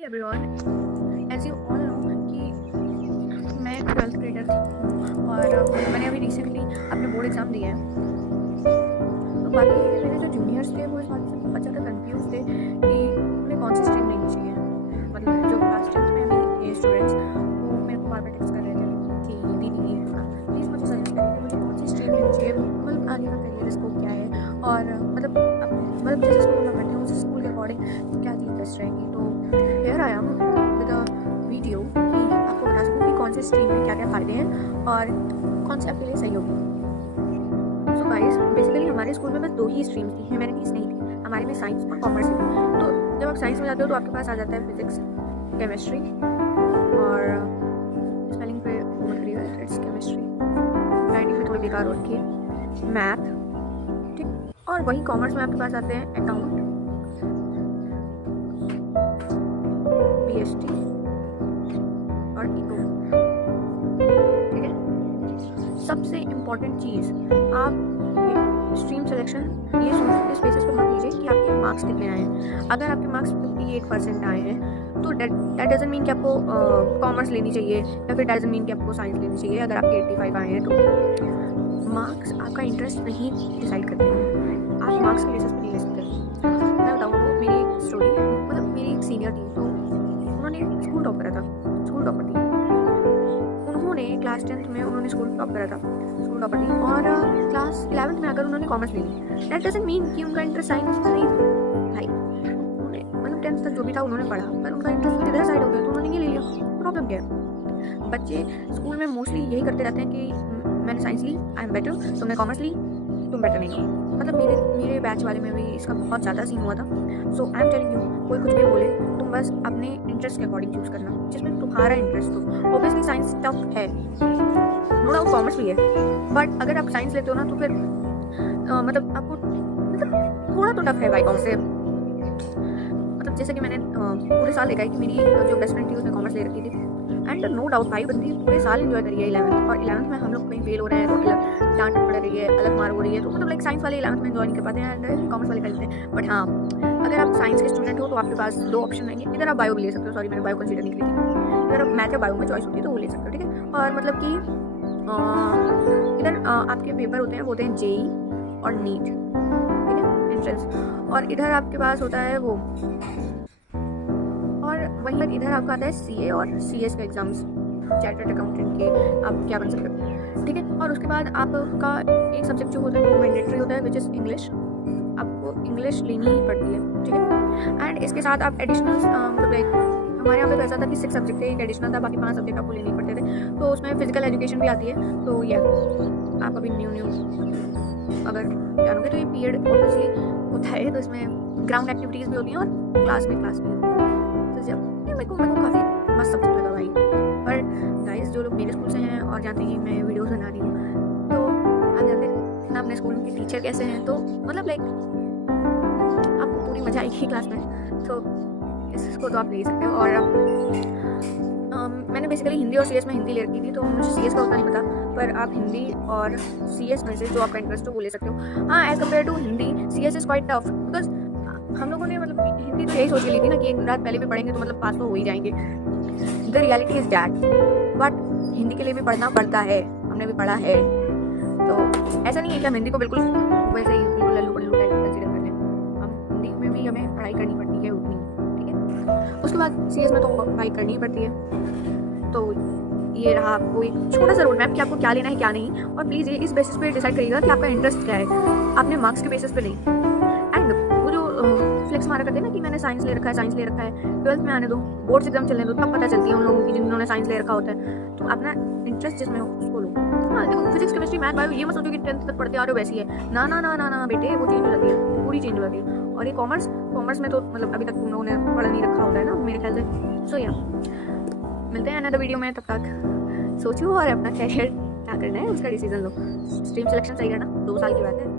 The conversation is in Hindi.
Everyone, as you all know कि मैं 12th ग्रेडर थी और मैंने अभी रिसेंटली अपने बोर्ड एग्ज़ाम दिए हैं। तो बाकी मेरे जो जूनियर्स थे वो इस बात से बहुत ज़्यादा कंफ्यूज थे कि उन्हें कौन सी स्ट्रीम लेनी चाहिए। मतलब जो क्लास 10th में भी स्टूडेंट्स वो मेरे को बार बार टेक्स्ट कर रहे थे कि दीदी प्लीज़ मुझे सजेस्ट करिए कि मुझे कौन सी स्ट्रीम लेनी चाहिए, मतलब आगे का करियर स्कोप क्या है और मतलब जिस स्कूल में पढ़ते हैं उस स्कूल के अकॉर्डिंग क्या चीज़ बेस्ट रहेगी। तो here I am with a video कि आपको बता सकूँ कि कौन से स्ट्रीम में क्या क्या फ़ायदे हैं और कौन से आपके लिए सही होगी। सो गाइस, बेसिकली हमारे स्कूल में बस 2 ही स्ट्रीम्स थी, ह्यूमैनिटीज़ नहीं थी। हमारे में साइंस और कॉमर्स थी। तो जब आप साइंस में जाते हो तो आपके पास आ जाता है फिजिक्स, केमिस्ट्री और स्पेलिंग पे मत करिएगा, इट्स केमिस्ट्री। राइटिंग में थोड़ी बेकार हो रखी है, मैथ, ठीक। और वही कॉमर्स में आपके पास आते हैं अकाउंट, BST और इको, ठीक है। सबसे इम्पॉर्टेंट चीज़, आप ये स्ट्रीम सिलेक्शन ये सोच इस बेसिस पर मत लीजिए कि आपके मार्क्स कितने आए हैं। अगर आपके मार्क्स 58% आए हैं तो दैट डजंट मीन कि आपको कॉमर्स लेनी चाहिए या फिर डजंट मीन कि आपको साइंस लेनी चाहिए। अगर आपके 85 आए हैं तो मार्क्स आपका इंटरेस्ट नहीं डिसाइड करते हैं, आप मार्क्स के बेसिस पर नहीं ले सकते। मैं बताऊँ मेरी एक स्टोरी, मतलब मेरी एक सीनियर थी तो उन्होंने स्कूल टॉप करा था, स्कूल टॉपर थी। उन्होंने क्लास 10th में उन्होंने स्कूल टॉप करा था, स्कूल टॉपर थी और क्लास 11th में आकर उन्होंने कॉमर्स ले ली। दैट डजंट मीन कि उनका इंटरेस्ट साइंस में नहीं भाई, उन्होंने मतलब 10th तक जो भी था उन्होंने पढ़ा पर उनका इंटरेस्ट इधर साइड हो गया तो उन्होंने ये ले लिया। प्रॉब्लम क्या है? बच्चे स्कूल में मोस्टली यही करते रहते हैं कि मैंने साइंस ली, आई एम बेटर, तुमने कॉमर्स ली, तुम बेटर नहीं हो। मतलब मेरे बैच वाले में भी इसका बहुत ज़्यादा सीन हुआ था। सो आई एम टेलिंग यू, कोई कुछ भी बोले तुम बस अपने इंटरेस्ट के अकॉर्डिंग चूज़ करना जिसमें तुम्हारा इंटरेस्ट हो। ऑब्वियसली साइंस टफ है, नो डाउट कॉमर्स भी है, बट अगर आप साइंस लेते हो ना तो फिर मतलब आपको मतलब थोड़ा तो टफ है बाई कॉमर्स से। मतलब जैसे कि मैंने पूरे साल देखा है कि मेरी जो बेस्ट फ्रेंड थी उसने कॉमर्स ले रखी थी एंड नो डाउट भाई बंदी पूरे साल एंजॉय करी है 11th, और 11th में हम लोग कहीं फेल हो रहे हैं तो अलग डांट पड़ रही है, अलग मार हो रही है। तो मतलब लाइक साइंस वाले 11th में एंजॉय नहीं कर पाते हैं एंड कॉमर्स वाले कर लेते हैं। बट हाँ, अगर आप साइंस के स्टूडेंट हो तो आपके पास 2 ऑप्शन रहेंगे, इधर आप बायो भी ले सकते हो, सॉरी मैंने बायो कंसीडर नहीं करी थी, इधर आप मैथ या बायो में चॉइस होती है तो वो ले सकते हो, ठीक है। और मतलब कि इधर आपके पेपर होते हैं वो होते हैं JEE और नीट, ठीक है, एंट्रेंस। और इधर आपके पास होता है वो, और वहीं पर इधर आपका आता है CA और CS के एग्जाम्स, चार्टर्ड अकाउंटेंट के आप क्या बन सकते हो, ठीक है। और उसके बाद आपका एक सब्जेक्ट जो होता है वो मैंडेटरी होता है विच इज़ इंग्लिश, आपको इंग्लिश लेनी ही पड़ती है, ठीक है। एंड इसके साथ आप एडिशनल मतलब लाइक हमारे यहाँ पे ऐसा था कि 6 सब्जेक्ट थे, एक एडिशनल था, बाकी 5 सब्जेक्ट आपको लेने ही पड़ते थे। तो उसमें फिजिकल एजुकेशन भी आती है। तो ये आप अभी न्यू अगर जानोगे तो ये पीरियड ऑब्वियसली होता है, तो इसमें ग्राउंड एक्टिविटीज़ भी होती हैं और क्लास भी होती है। तो जब ये मेरे को काफ़ी मस्त सब्जेक्ट लगा भाई। पर गाइस जो लोग मेरे स्कूल से हैं और जानते हैं कि मैं वीडियोस बना रही हूँ तो आप जानते हैं ना अपने स्कूल के टीचर कैसे हैं, तो मतलब लाइक आपको पूरी मजा आएगी क्लास में, तो इसको तो आप ले सकते हो। और मैंने बेसिकली हिंदी और CS में हिंदी ले रखी थी तो मुझे CS का उतना नहीं पता, पर आप हिंदी और CS में से जो आपका इंटरेस्ट हो वो ले सकते हो। हाँ, as compared to Hindi CS is quite tough because हम लोगों ने मतलब हिंदी तो यही सोच के ली थी ना कि एक रात पहले भी पढ़ेंगे तो मतलब पास तो हो ही जाएंगे। The reality is that, but Hindi के लिए भी पढ़ना पड़ता है, हमने भी पढ़ा है। तो ऐसा नहीं है कि हम हिंदी को बिल्कुल वैसे ही बिल्कुल लल्लू पल्लू टाइप कंसिडर कर लें, हम हिंदी में भी हमें पढ़ाई करनी पड़ती है उतनी, ठीक है। उसके बाद CS में तो पढ़ाई करनी ही पड़ती है। तो ये रहा आपको एक छोटा सा रोड मैप कि आपको क्या लेना है क्या नहीं, और प्लीज़ ये इस बेसिस पे डिसाइड करिएगा कि आपका इंटरेस्ट क्या है, आपने मार्क्स के बेसिस पे नहीं। एंड वो जो फ्लेक्स मारा करते हैं ना कि मैंने साइंस ले रखा है, साइंस ले रखा है, 12th में आने दो, बोर्ड्स एग्जाम चलने दो, तब पता चलती है उन लोगों की जिन्होंने साइंस ले रखा होता है। तो अपना इंटरेस्ट जिसमें हो उसको लो। हाँ देखो, फिजिक्स केमिस्ट्री मैथ बायो ये मत सोचो कि 10th तक पढ़ते आ रहे हो वैसी है, ना ना ना ना ना बेटे, वो चेंज हो जाती है, पूरी चेंज हो जाती है। और ये कॉमर्स में तो मतलब अभी तक तुम लोगों ने पढ़ नहीं रखा होता है ना मेरे ख्याल से। सो या मिलते हैं अनदर वीडियो में, तब तक सोचो और अपना कैरियर क्या करना है उसका डिसीजन लो। स्ट्रीम सिलेक्शन सही करना, 2 साल की बात है।